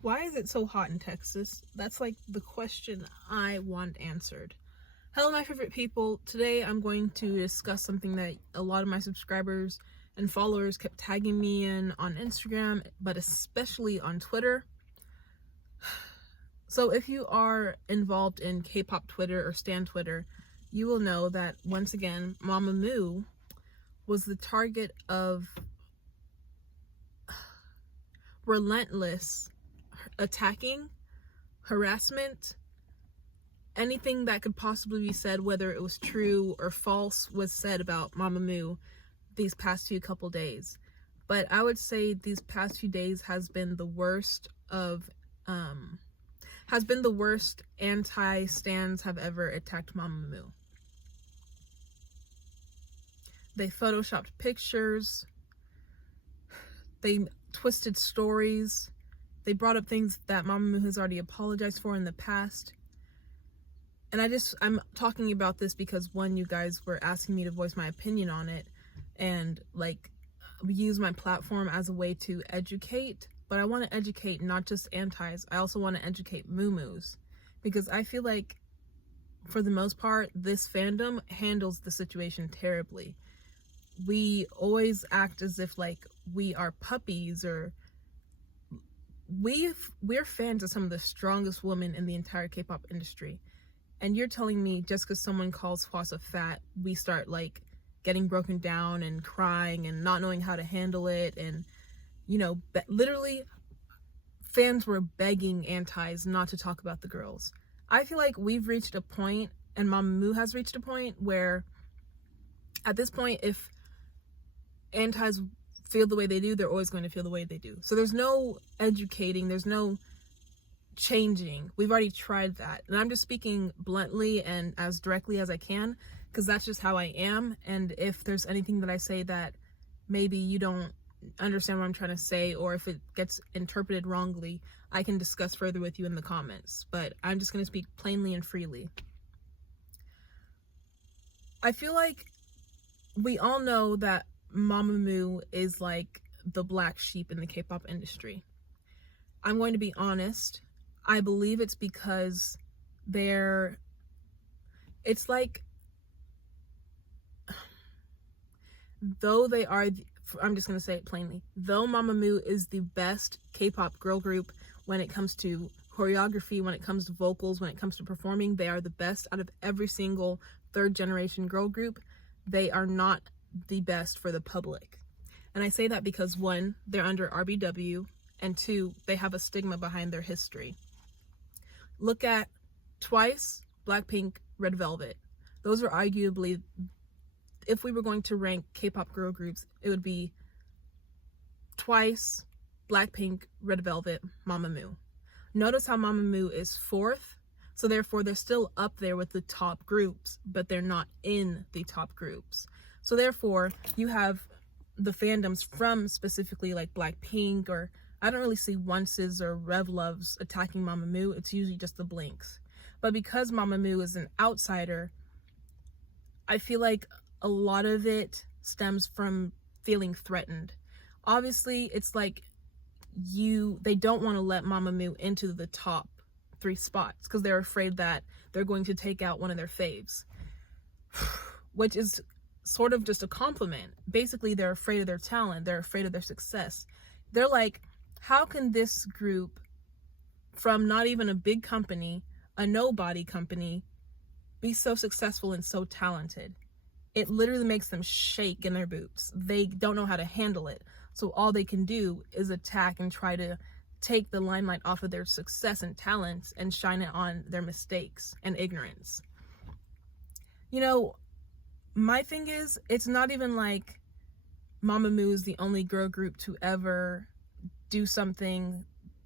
Why is it so hot in Texas? That's like the question I want answered. Hello, my favorite people. Today I'm going to discuss something that a lot of my subscribers and followers kept tagging me in on Instagram, but especially on Twitter. So if you are involved in K-pop Twitter or Stan Twitter, you will know that once again, Mamamoo was the target of relentless attacking, harassment, anything that could possibly be said, whether it was true or false, was said about Mamamoo these past few couple days. But I would say these past few days has been the worst anti-stans have ever attacked Mamamoo. They photoshopped pictures, they twisted stories, they brought up things that Mamamoo has already apologized for in the past. And I'm talking about this because, one, you guys were asking me to voice my opinion on it and use my platform as a way to educate. But I want to educate not just antis, I also want to educate muumuus, because I feel like for the most part this fandom handles the situation terribly. We always act as if like we are puppies, or we're fans of some of the strongest women in the entire K-pop industry. And you're telling me just because someone calls Hwasa fat, we start like getting broken down and crying and not knowing how to handle it. And, you know, literally fans were begging antis not to talk about the girls. I feel like we've reached a point, and Mamamoo has reached a point, where at this point, if antis feel the way they do, they're always going to feel the way they do. So there's no educating, there's no changing. We've already tried that. And I'm just speaking bluntly and as directly as I can, because that's just how I am. And if there's anything that I say that maybe you don't understand what I'm trying to say, or if it gets interpreted wrongly, I can discuss further with you in the comments. But I'm just going to speak plainly and freely. I feel like we all know that Mamamoo is like the black sheep in the K-pop industry. I'm going to be honest. I believe it's because it's like, though they are, I'm just going to say it plainly, though Mamamoo is the best K-pop girl group when it comes to choreography, when it comes to vocals, when it comes to performing, they are the best out of every single third generation girl group. They are not the best for the public. And I say that because, one, they're under RBW, and two, they have a stigma behind their history. Look at Twice, Blackpink, Red Velvet. Those are arguably, if we were going to rank K-pop girl groups, it would be Twice, Blackpink, Red Velvet, Mamamoo. Notice how Mamamoo is fourth, so therefore they're still up there with the top groups, but they're not in the top groups. So therefore, you have the fandoms from specifically like Blackpink, or I don't really see Onces or Rev Loves attacking Mamamoo. It's usually just the Blinks. But because Mamamoo is an outsider, I feel like a lot of it stems from feeling threatened. Obviously, it's like they don't want to let Mamamoo into the top 3 spots because they're afraid that they're going to take out one of their faves, which is sort of just a compliment. Basically, they're afraid of their talent. They're afraid of their success. They're like, how can this group from not even a big company, a nobody company, be so successful and so talented? It literally makes them shake in their boots. They don't know how to handle it. So all they can do is attack and try to take the limelight off of their success and talents and shine it on their mistakes and ignorance. You know, my thing is, it's not even like Mamamoo is the only girl group to ever do something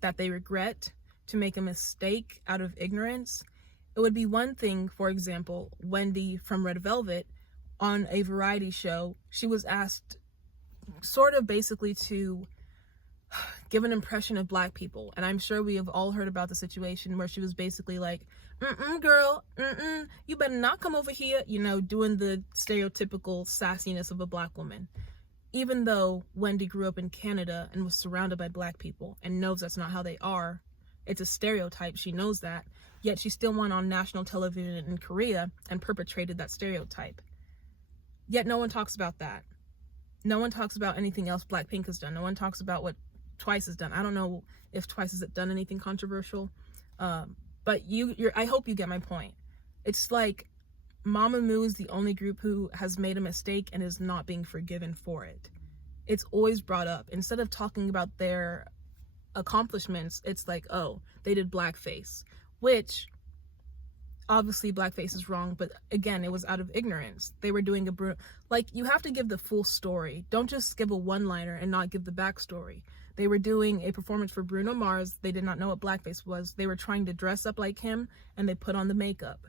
that they regret, to make a mistake out of ignorance. It would be one thing, for example, Wendy from Red Velvet on a variety show, she was asked sort of basically to give an impression of black people. And I'm sure we have all heard about the situation where she was basically like, girl, you better not come over here, you know, doing the stereotypical sassiness of a black woman. even though Wendy grew up in Canada and was surrounded by black people and knows that's not how they are, it's a stereotype, she knows that, yet she still went on national television in Korea and perpetrated that stereotype. Yet no one talks about that. No one talks about anything else Blackpink has done. No one talks about what Twice has done. I don't know if Twice has done anything controversial, but I hope you get my point. It's like Mamamoo is the only group who has made a mistake and is not being forgiven for it. It's always brought up. Instead of talking about their accomplishments, it's like, oh, they did blackface, which obviously blackface is wrong, but again, it was out of ignorance. They were doing you have to give the full story. Don't just give a one-liner and not give the backstory. They were doing a performance for Bruno Mars. They did not know what blackface was. They were trying to dress up like him, and they put on the makeup.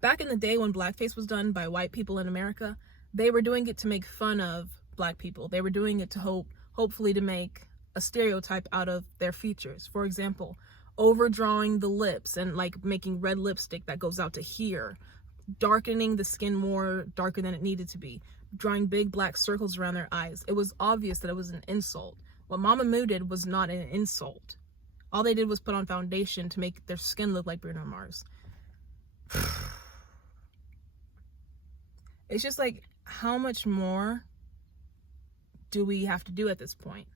Back in the day when blackface was done by white people in America, they were doing it to make fun of black people. They were doing it to hopefully to make a stereotype out of their features. For example, overdrawing the lips and like making red lipstick that goes out to here, darkening the skin more darker than it needed to be, drawing big black circles around their eyes. It was obvious that it was an insult. What Mamamoo did was not an insult. All they did was put on foundation to make their skin look like Bruno Mars. It's just like, how much more do we have to do at this point?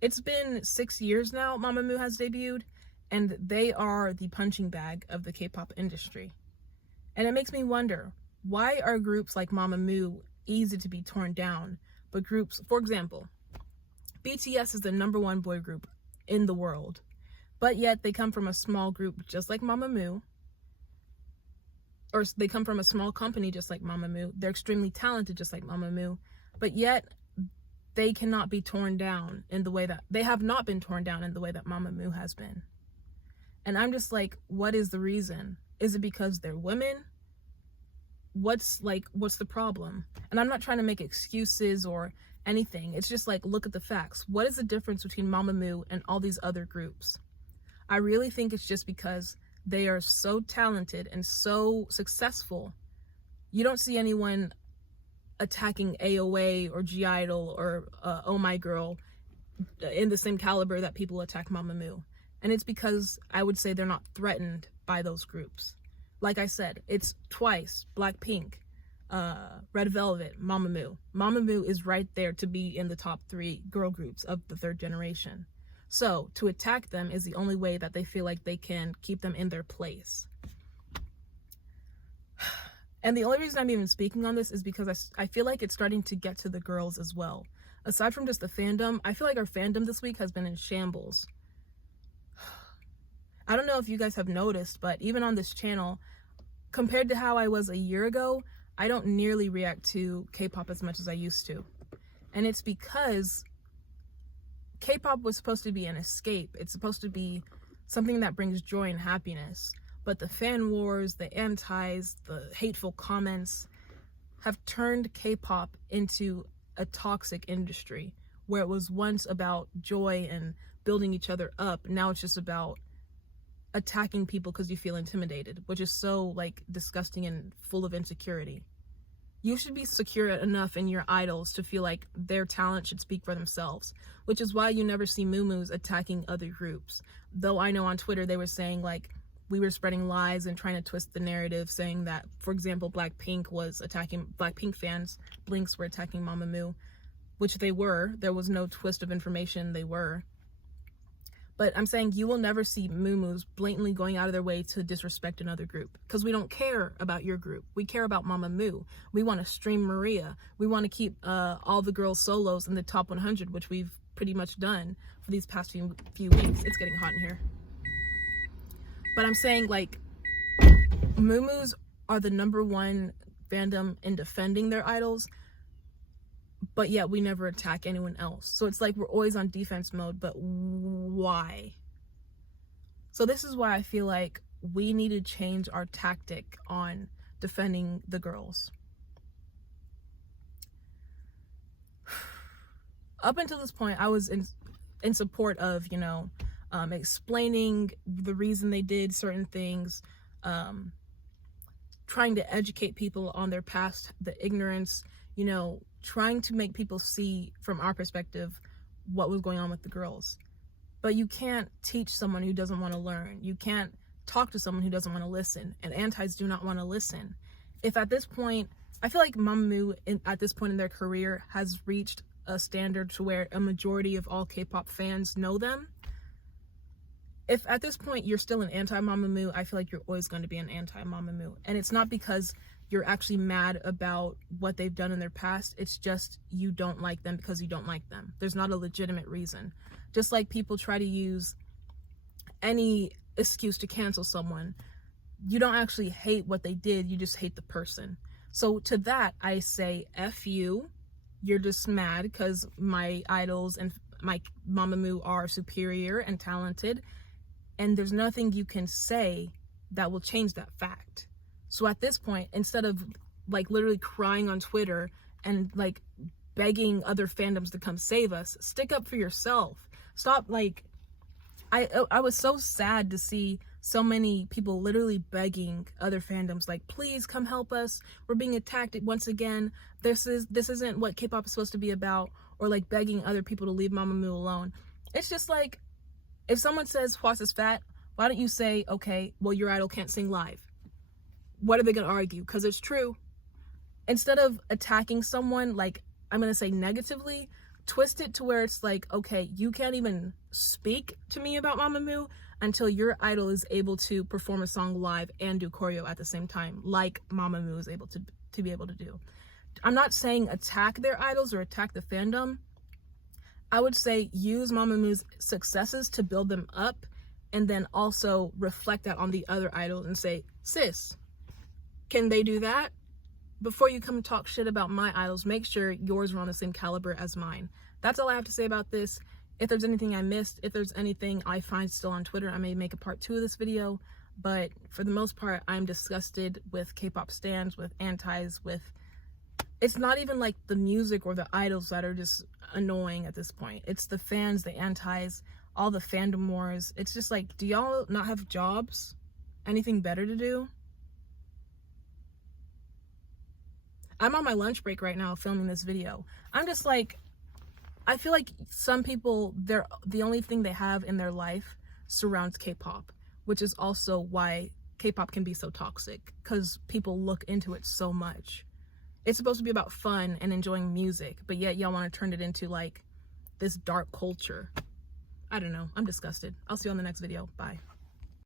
It's been 6 years now Mamamoo has debuted, and they are the punching bag of the K-pop industry. And it makes me wonder, why are groups like Mamamoo easy to be torn down, but groups, for example, BTS is the #1 boy group in the world, but yet they come from a small group just like Mamamoo, or they come from a small company just like Mamamoo. They're extremely talented just like Mamamoo, but yet they cannot be torn down in the way that they have not been torn down in the way that Mamamoo has been. And I'm just like, what is the reason? Is it because they're women? What's the problem? And I'm not trying to make excuses or anything. It's just like, look at the facts. What is the difference between Mamamoo and all these other groups? I really think it's just because they are so talented and so successful. You don't see anyone attacking AOA or G-Idol or Oh My Girl in the same caliber that people attack Mamamoo. And it's because I would say they're not threatened by those groups. Like I said, it's Twice, Blackpink, Red Velvet, Mamamoo. Mamamoo is right there to be in the top 3 girl groups of the 3rd generation. So to attack them is the only way that they feel like they can keep them in their place. And the only reason I'm even speaking on this is because I feel like it's starting to get to the girls as well. Aside from just the fandom, I feel like our fandom this week has been in shambles. I don't know if you guys have noticed, but even on this channel, compared to how I was a year ago, I don't nearly react to K-pop as much as I used to. And it's because K-pop was supposed to be an escape. It's supposed to be something that brings joy and happiness. But the fan wars, the antis, the hateful comments have turned K-pop into a toxic industry where it was once about joy and building each other up. Now it's just about attacking people because you feel intimidated, which is so disgusting and full of insecurity. You should be secure enough in your idols to feel like their talent should speak for themselves, which is why you never see Moomoo's attacking other groups. Though I know on Twitter they were saying we were spreading lies and trying to twist the narrative, saying that, for example, Blackpink was attacking Blackpink fans, Blinks were attacking Mamamoo, which they were. There was no twist of information, they were. But I'm saying you will never see Moomoo's blatantly going out of their way to disrespect another group, because we don't care about your group. We care about Mamamoo. We want to stream Maria. We want to keep all the girls solos in the top 100, which we've pretty much done for these past few weeks. It's getting hot in here. But I'm saying Moomoo's are the #1 fandom in defending their idols, but yet we never attack anyone else. So it's like we're always on defense mode, but why? So this is why I feel like we need to change our tactic on defending the girls. Up until this point, I was in support of, explaining the reason they did certain things, trying to educate people on their past, the ignorance, trying to make people see from our perspective what was going on with the girls. But you can't teach someone who doesn't want to learn. You can't talk to someone who doesn't want to listen. And antis do not want to listen. If at this point, I feel like Mamamoo at this point in their career has reached a standard to where a majority of all K-pop fans know them. If at this point you're still an anti-Mamamoo, I feel like you're always going to be an anti-Mamamoo. And it's not because you're actually mad about what they've done in their past. It's just you don't like them because you don't like them. There's not a legitimate reason. Just like people try to use any excuse to cancel someone, you don't actually hate what they did, you just hate the person. So to that, I say, F you. You're just mad because my idols and my Mamamoo are superior and talented, and there's nothing you can say that will change that fact. So at this point, instead of like literally crying on Twitter and like begging other fandoms to come save us, stick up for yourself. Stop, like, I was so sad to see so many people literally begging other fandoms, like, please come help us. We're being attacked once again. This isn't what K-pop is supposed to be about, or like begging other people to leave Mamamoo alone. It's just like, if someone says Hwas is fat, why don't you say, okay, well, your idol can't sing live? What are they going to argue? Because it's true. Instead of attacking someone, like, I'm going to say negatively, twist it to where it's like, okay, you can't even speak to me about Mamamoo until your idol is able to perform a song live and do choreo at the same time, like Mamamoo is able to be able to do. I'm not saying attack their idols or attack the fandom. I would say use Mamamoo's successes to build them up, and then also reflect that on the other idols and say, sis, can they do that? Before you come talk shit about my idols, make sure yours are on the same caliber as mine. That's all I have to say about this. If there's anything I missed, if there's anything I find still on Twitter, I may make a part 2 of this video. But for the most part, I'm disgusted with K-pop stans, with antis, with... It's not even like the music or the idols that are just annoying at this point. It's the fans, the antis, all the fandom wars. It's just like, do y'all not have jobs? Anything better to do? I'm on my lunch break right now filming this video. I'm just like, I feel like some people, the only thing they have in their life surrounds K-pop, which is also why K-pop can be so toxic, because people look into it so much. It's supposed to be about fun and enjoying music, but yet y'all want to turn it into like this dark culture. I don't know. I'm disgusted. I'll see you on the next video. Bye.